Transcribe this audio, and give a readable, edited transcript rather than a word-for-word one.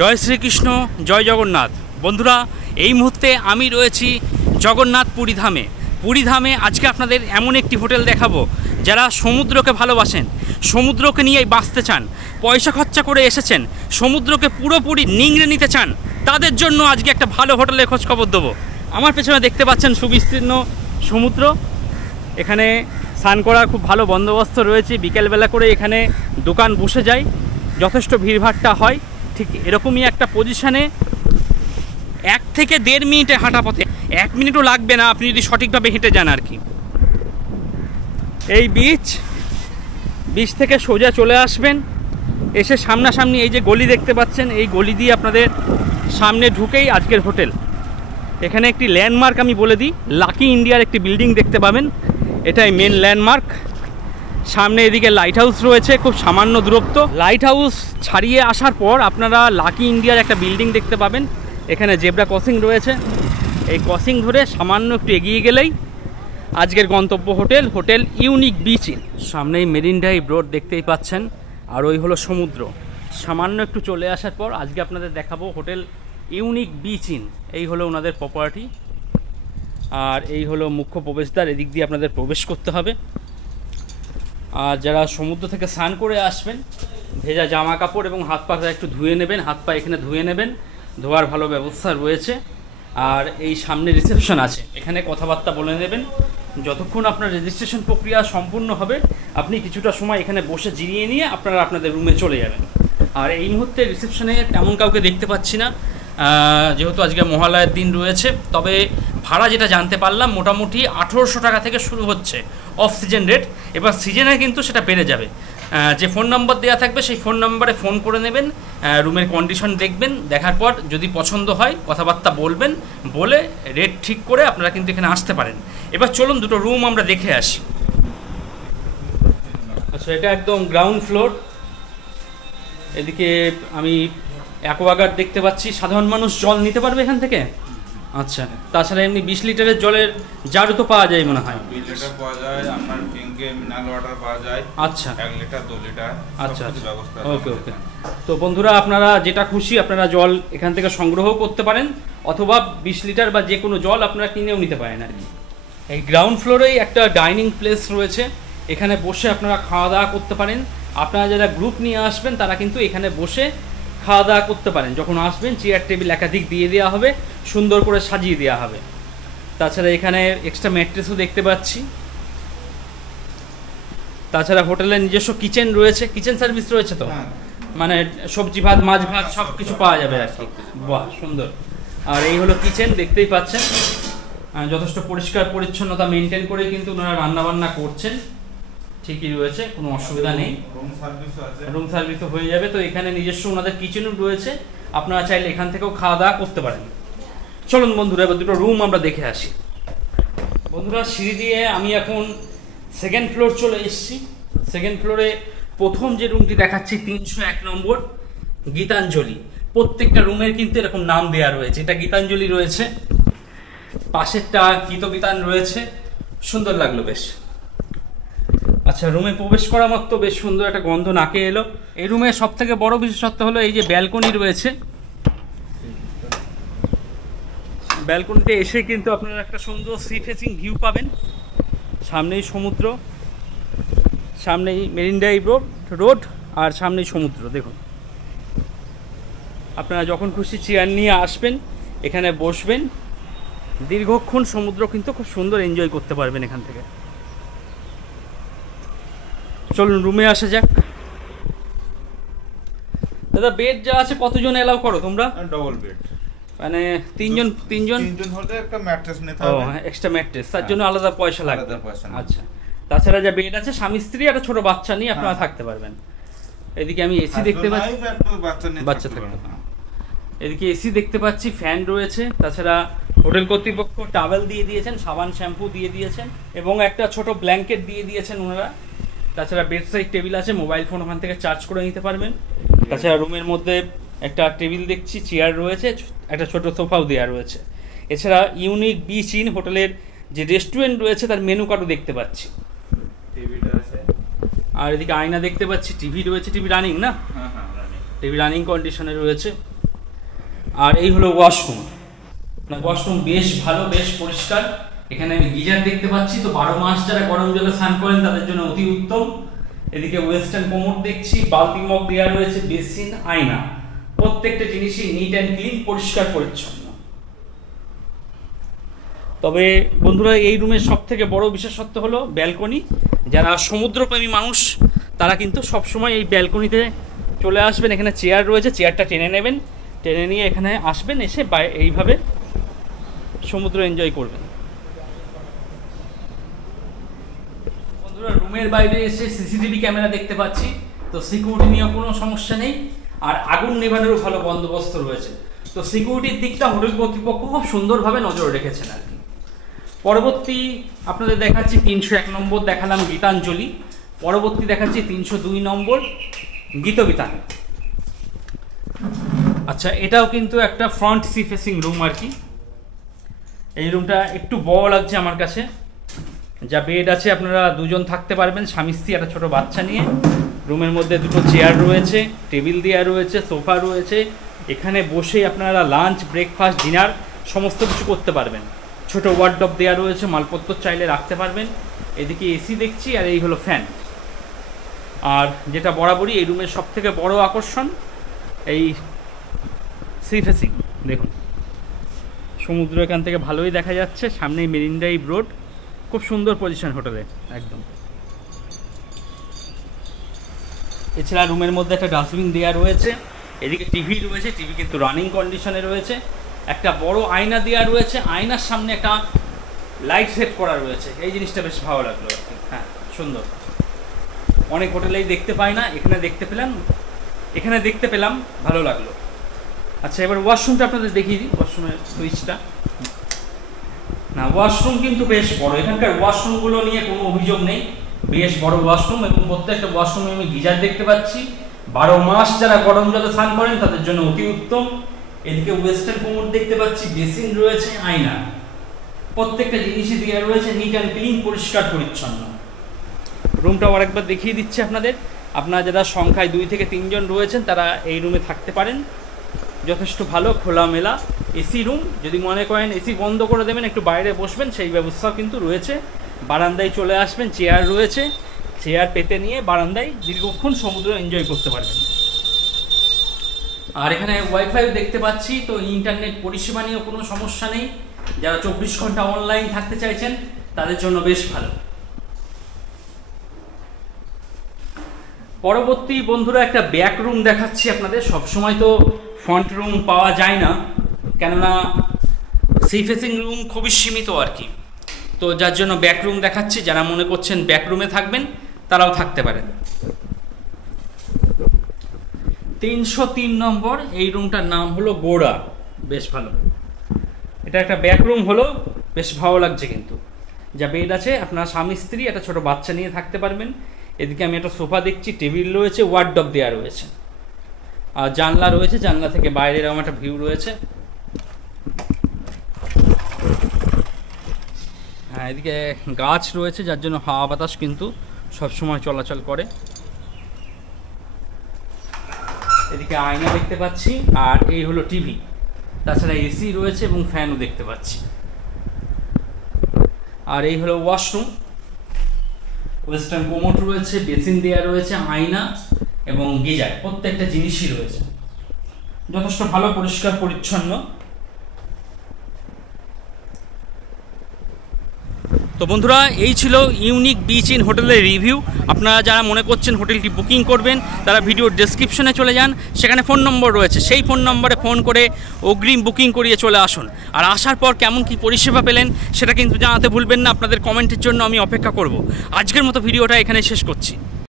জয় শ্রীকৃষ্ণ, জয় জগন্নাথ। বন্ধুরা, এই মুহূর্তে আমি রয়েছি জগন্নাথ পুরীধামে। পুরীধামে আজকে আপনাদের এমন একটি হোটেল দেখাবো যারা সমুদ্রকে ভালোবাসেন, সমুদ্রকে নিয়েই বাঁচতে চান, পয়সা খরচা করে এসেছেন, সমুদ্রকে পুরোপুরি নিংড়ে নিতে চান, তাদের জন্য আজকে একটা ভালো হোটেলের খোঁজখবর দেবো। আমার পেছনে দেখতে পাচ্ছেন সুবিস্তীর্ণ সমুদ্র। এখানে স্নান করার খুব ভালো বন্দোবস্ত রয়েছে। বিকেলবেলা করে এখানে দোকান বসে যায়, যথেষ্ট ভিড়ভাট্টা হয়। ঠিক এরকমই একটা পজিশানে 1 থেকে 1.5 মিনিটে হাঁটা পথে, 1 মিনিটও লাগবে না আপনি যদি সঠিকভাবে হেঁটে যান আর কি। এই বিচ থেকে সোজা চলে আসবেন, এসে সামনাসামনি এই যে গলি দেখতে পাচ্ছেন, এই গলি দিয়ে আপনাদের সামনে ঢুকেই আজকের হোটেল। এখানে একটি ল্যান্ডমার্ক আমি বলে দিই, লাকি ইন্ডিয়ার একটি বিল্ডিং দেখতে পাবেন, এটাই মেন ল্যান্ডমার্ক। সামনে এদিকে লাইট হাউস রয়েছে, খুব সামান্য দূরত্ব। লাইট হাউস ছাড়িয়ে আসার পর আপনারা লাকি ইন্ডিয়ার একটা বিল্ডিং দেখতে পাবেন। এখানে জেব্রা ক্রসিং রয়েছে, এই ক্রসিং ধরে সামান্য একটু এগিয়ে গেলেই আজকের গন্তব্য হোটেল ইউনিক বিচ ইন। সামনেই মেরিন ড্রাইভ রোড দেখতেই পাচ্ছেন, আর ওই হলো সমুদ্র। সামান্য একটু চলে আসার পর আজকে আপনাদের দেখাবো হোটেল ইউনিক বিচ ইন। এই হলো ওনাদের প্রপার্টি, আর এই হলো মুখ্য প্রবেশদ্বার। এদিক দিয়ে আপনাদের প্রবেশ করতে হবে। আর যারা সমুদ্র থেকে স্নান করে আসবেন, ভেজা জামা কাপড় এবং হাত পাটা একটু ধুয়ে নেবেন, হাত পা এখানে ধুয়ে নেবেন, ধোয়ার ভালো ব্যবস্থা রয়েছে। আর এই সামনে রিসেপশন আছে, এখানে কথাবার্তা বলে নেবেন। যতক্ষণ আপনার রেজিস্ট্রেশন প্রক্রিয়া সম্পূর্ণ হবে, আপনি কিছুটা সময় এখানে বসে জিরিয়ে নিয়ে আপনারা আপনাদের রুমে চলে যাবেন। আর এই মুহূর্তে রিসেপশনে তেমন কাউকে দেখতে পাচ্ছি না, যেহেতু আজকে মহালয়ার দিন রয়েছে। তবে ভাড়া যেটা জানতে পারলাম, মোটামুটি 1800 টাকা থেকে শুরু হচ্ছে অফ সিজন রেট। এবার সিজনে কিন্তু সেটা বেড়ে যাবে। যে ফোন নাম্বার দেওয়া থাকবে সেই ফোন নাম্বারে ফোন করে নেবেন, রুমের কন্ডিশন দেখবেন, দেখার পর যদি পছন্দ হয় কথাবার্তা বলবেন, বলে রেট ঠিক করে আপনারা কিন্তু এখানে আসতে পারেন। এবার চলুন দুটো রুম আমরা দেখে আসি। আচ্ছা, এটা একদম গ্রাউন্ড ফ্লোর। এদিকে আমি অ্যাকোয়াগার্ড দেখতে পাচ্ছি। সাধারণ মানুষ জল নিতে পারবে এখান থেকে? আচ্ছা, তাছাড়া এমনি 20 লিটারের জলের জারও তো পাওয়া যায় মনে হয়। 20 লিটার পাওয়া যায়, আপনার পিঙ্কে মিনারেল ওয়াটার পাওয়া যায়। আচ্ছা, 1 লিটার 2 লিটার। আচ্ছা, ওকে। তো বন্ধুরা, আপনারা যেটা খুশি আপনারা জল এখান থেকে সংগ্রহ করতে পারেন, অথবা 20 লিটার বা যে কোনো জল আপনারা কিনেও নিতে পারেন আর কি। এই গ্রাউন্ড ফ্লোরেই একটা ডাইনিং প্লেস রয়েছে, এখানে বসে আপনারা খাওয়া দাওয়া করতে পারেন। আপনারা যারা গ্রুপ নিয়ে আসবেন তারা কিন্তু এখানে বসে খাওয়া দাওয়া করতে পারেন। যখন আসবেন চেয়ার টেবিল একাধিক দিয়ে দেওয়া হবে, সুন্দর করে সাজিয়ে দেওয়া হবে। তাছাড়া এখানে এক্সট্রা ম্যাট্রেসও দেখতে পাচ্ছি। তাছাড়া হোটেলের নিজস্ব কিচেন রয়েছে, কিচেন সার্ভিস রয়েছে তো, মানে সবজি ভাত, মাছ ভাত সব কিছু পাওয়া যাবে আর কি। বাহ, সুন্দর। আর এই হলো কিচেন, দেখতেই পাচ্ছেন যথেষ্ট পরিষ্কার পরিচ্ছন্নতা মেনটেন করে কিন্তু ওনারা রান্নাবান্না করছেন। ঠিকই রয়েছে, কোনো অসুবিধা নেই। রুম সার্ভিসও হয়ে যাবে। তো এখানে নিজস্ব ওনাদের কিচেনও রয়েছে, আপনারা চাইলে এখান থেকেও খাওয়া দাওয়া করতে পারেন। চলুন বন্ধুরা, এবার দুটো রুম আমরা দেখে আসি। বন্ধুরা, সিঁড়ি দিয়ে আমি এখন 2nd ফ্লোর চলে এসেছি। 2nd ফ্লোরে প্রথম যে রুমটি দেখাচ্ছি 301 নম্বর গীতাঞ্জলি। প্রত্যেকটা রুমের কিন্তু এরকম নাম দেওয়া রয়েছে। এটা গীতাঞ্জলি রয়েছে, পাশেরটা গীতবিতান রয়েছে। সুন্দর লাগলো বেশ। আচ্ছা, রুমে প্রবেশ করা মাত্র বেশ সুন্দর একটা গন্ধ নাকে এলো। এই রুমের সব থেকে বড় বিশেষত্ব হলো এই যে ব্যালকনি রয়েছে। ব্যালকনিতে এসে কিন্তু আপনারা একটা সুন্দর সি ফেসিং ভিউ পাবেন। সামনেই সমুদ্র, সামনেই মেরিন ড্রাইভ রোড, আর সামনেই সমুদ্র। দেখুন, আপনারা যখন খুশি চেয়ার নিয়ে আসবেন, এখানে বসবেন, দীর্ঘক্ষণ সমুদ্র কিন্তু খুব সুন্দর এনজয় করতে পারবেন এখান থেকে। চলুন রুমে আসা যাক। দাদা, বেড যা আছে কতজন এলাও করো তোমরা? ডবল বেড, মানে তিনজন হলে একটা ম্যাট্রেস নিতে হবে। এক্সট্রা ম্যাট্রেস, তার জন্য আলাদা পয়সা লাগবে। আচ্ছা, তাছাড়া যা বেড আছে, স্বামী স্ত্রী একটা ছোট বাচ্চা নিয়ে আপনারা থাকতে পারবেন। এদিকে আমি এসি দেখতে পাচ্ছি, বাচ্চা থাকতে। এদিকে এসি দেখতে পাচ্ছি, ফ্যান রয়েছে। তাছাড়া হোটেল কর্তৃপক্ষ টাওয়েল দিয়ে দিয়েছেন, সাবান শ্যাম্পু দিয়ে দিয়েছেন, এবং একটা ছোট ব্ল্যাঙ্কেট দিয়ে দিয়েছেন ওনারা। তাছাড়া বেড সাইড টেবিল আছে, মোবাইল ফোন ওখান থেকে চার্জ করে নিতে পারবেন। তাছাড়া রুমের মধ্যে একটা টেবিল দেখছি, চেয়ার রয়েছে, একটা ছোট সোফাও দেওয়া রয়েছে। এছাড়া ইউনিক বিচ ইন হোটেলের যে রেস্টুরেন্ট রয়েছে তার মেনু কার্ডও দেখতে পাচ্ছি। আর এদিকে আয়না দেখতে পাচ্ছি, টিভি রয়েছে। টিভি রানিং না? টিভি রানিং কন্ডিশনে রয়েছে। আর এই হলো ওয়াশরুম। ওয়াশরুম বেশ ভালো, বেশ পরিষ্কার। এখানে আমি গিজার দেখতে পাচ্ছি, তো 12 মাস যারা গরম জলে স্নান করেন তাদের জন্য অতি উত্তম। এদিকে ওয়েস্টার্ন কোমোড দেখছি, বালতি মগ দেওয়া রয়েছে, বেসিন, আয়না, প্রত্যেকটা জিনিসই নিট অ্যান্ড ক্লিন, পরিষ্কার পরিচ্ছন্ন। তবে বন্ধুরা এই রুমের সব থেকে বড় বিশেষত্ব হলো ব্যালকনি। যারা সমুদ্রপ্রেমী মানুষ তারা কিন্তু সবসময় এই ব্যালকনিতে চলে আসবেন। এখানে চেয়ার রয়েছে, চেয়ারটা টেনে নেবেন, টেনে নিয়ে এখানে আসবেন, এসে এইভাবে সমুদ্র এনজয় করবেন। বন্ধুরা রুমের বাইরে এসে সিসিটিভি ক্যামেরা দেখতে পাচ্ছি, তো সিকিউরিটি নিয়ে কোনো সমস্যা নেই। আর আগুন নেভানোরও ভালো বন্দোবস্ত রয়েছে, তো সিকিউরিটির দিকটা হোটেল কর্তৃপক্ষ খুব সুন্দরভাবে নজর রেখেছেন আর কি। পরবর্তী আপনাদের দেখাচ্ছি 301 নম্বর দেখালাম গীতাঞ্জলি, পরবর্তী দেখাচ্ছি 302 নম্বর গীতবিতান। আচ্ছা, এটাও কিন্তু একটা ফ্রন্ট সি ফেসিং রুম আর কি। এই রুমটা একটু বড় লাগছে আমার কাছে। যা বেড আছে, আপনারা দুজন থাকতে পারবেন, স্বামী স্ত্রী, একটা ছোট বাচ্চা নিয়ে। রুমের মধ্যে দুটো চেয়ার রয়েছে, টেবিল দেওয়া রয়েছে, সোফা রয়েছে। এখানে বসেই আপনারা লাঞ্চ, ব্রেকফাস্ট, ডিনার সমস্ত কিছু করতে পারবেন। ছোট ওয়ার্ডরোব দেওয়া রয়েছে, মালপত্র চাইলে রাখতে পারবেন। এদিকে এসি দেখছি, আর এই হলো ফ্যান। আর যেটা বরাবরই এই রুমের সব থেকে বড় আকর্ষণ, এই সি ফেসিং। দেখুন সমুদ্র এখান থেকে ভালোই দেখা যাচ্ছে, সামনেই মেরিন ড্রাইভ রোড, খুব সুন্দর পজিশন হোটেলে একদম। এছাড়া রুমের মধ্যে একটা ডাস্টবিন দেওয়া রয়েছে, এদিকে টিভি রয়েছে, টিভি কিন্তু রানিং কন্ডিশনে রয়েছে। একটা বড় আয়না দেওয়া রয়েছে, আয়নার সামনে একটা লাইট সেট করা রয়েছে, এই জিনিসটা বেশ ভালো লাগলো। হ্যাঁ, সুন্দর, অনেক হোটেলেই দেখতে পাই না, এখানে দেখতে পেলাম, ভালো লাগলো। আচ্ছা, এবার ওয়াশরুমটা আপনাদের দেখিয়ে দিই, ওয়াশরুমের সুইচটা। না, ওয়াশরুম কিন্তু বেশ বড়, এখানকার ওয়াশরুমগুলো নিয়ে কোনো অভিযোগ নেই, বেশ বড় ওয়াশরুম। এবং প্রত্যেকটা ওয়াশরুমে আমি গিজার দেখতে পাচ্ছি। 12 মাস যারা গরম জলে স্নান করেন তাদের জন্য অতি উত্তম। এদিকে ওয়েস্টার্ন কোমোড দেখতে পাচ্ছি, বেসিন রয়েছে, আয়না, প্রত্যেকটা জিনিসই দেওয়া রয়েছে নিট অ্যান্ড ক্লিন, পরিষ্কার পরিচ্ছন্ন। রুমটাও আরেকবার দেখিয়ে দিচ্ছি আপনাদের। আপনারা যারা সংখ্যায় 2 থেকে 3 জন রয়েছেন তারা এই রুমে থাকতে পারেন, যথেষ্ট ভালো খোলামেলা এসি রুম। যদি মনে করেন এসি বন্ধ করে দেবেন, একটু বাইরে বসবেন, সেই ব্যবস্থাও কিন্তু রয়েছে। বারান্দায় চলে আসবেন, চেয়ার রয়েছে, চেয়ার পেতে নিয়ে বারান্দায় দীর্ঘক্ষণ সমুদ্র এনজয় করতে পারবেন। আর এখানে ওয়াইফাই দেখতে পাচ্ছি, তো ইন্টারনেট পরিষেবা নিয়েও কোনো সমস্যা নেই। যারা 24 ঘন্টা অনলাইন থাকতে চাইছেন তাদের জন্য বেশ ভালো। পরবর্তী বন্ধুরা একটা ব্যাক রুম দেখাচ্ছি আপনাদের। সবসময় তো ফ্রন্ট রুম পাওয়া যায় না, কেননা সি ফেসিং রুম খুবই সীমিত আর কি। তো যার জন্য ব্যাক রুম দেখাচ্ছি, যারা মনে করছেন ব্যাক রুমে থাকবেন তারাও থাকতে পারেন। 303 নম্বর এই রুমটার নাম হলো গোড়া, বেশ ভালো। এটা একটা ব্যাক রুম হলো, বেশ ভালো লাগছে কিন্তু। যা বেড আছে, আপনার স্বামী স্ত্রী একটা ছোট বাচ্চা নিয়ে থাকতে পারবেন। এদিকে আমি একটা সোফা দেখছি, টেবিল রয়েছে, ওয়ার্ডরোব দেওয়া রয়েছে, আর জানলা রয়েছে, জানলা থেকে বাইরের এরকম একটা ভিউ রয়েছে। হ্যাঁ, এদিকে গাছ রয়েছে, যার জন্য হাওয়া বাতাস কিন্তু সবসময় চলাচল করে। এদিকে আয়না দেখতে পাচ্ছি, আর এই হলো টিভি। তাছাড়া এসি রয়েছে এবং ফ্যানও দেখতে পাচ্ছি। আর এই হলো ওয়াশরুম, ওয়েস্টার্ন কোমোড রয়েছে, বেসিন দেওয়া রয়েছে, আয়না এবং গিজার, প্রত্যেকটা জিনিসই রয়েছে, যথেষ্ট ভালো, পরিষ্কার পরিচ্ছন্ন। তো বন্ধুরা, এই ছিল ইউনিক বিচ ইন হোটেলের রিভিউ। আপনারা যারা মনে করছেন হোটেলটি বুকিং করবেন তারা ভিডিওর ডেসক্রিপশনে চলে যান, সেখানে ফোন নম্বর রয়েছে, সেই ফোন নম্বরে ফোন করে অগ্রিম বুকিং করিয়ে চলে আসুন। আর আসার পর কেমন কি পরিষেবা পেলেন সেটা কিন্তু জানাতে ভুলবেন না। আপনাদের কমেন্টের জন্য আমি অপেক্ষা করব। আজকের মতো ভিডিওটা এখানে শেষ করছি।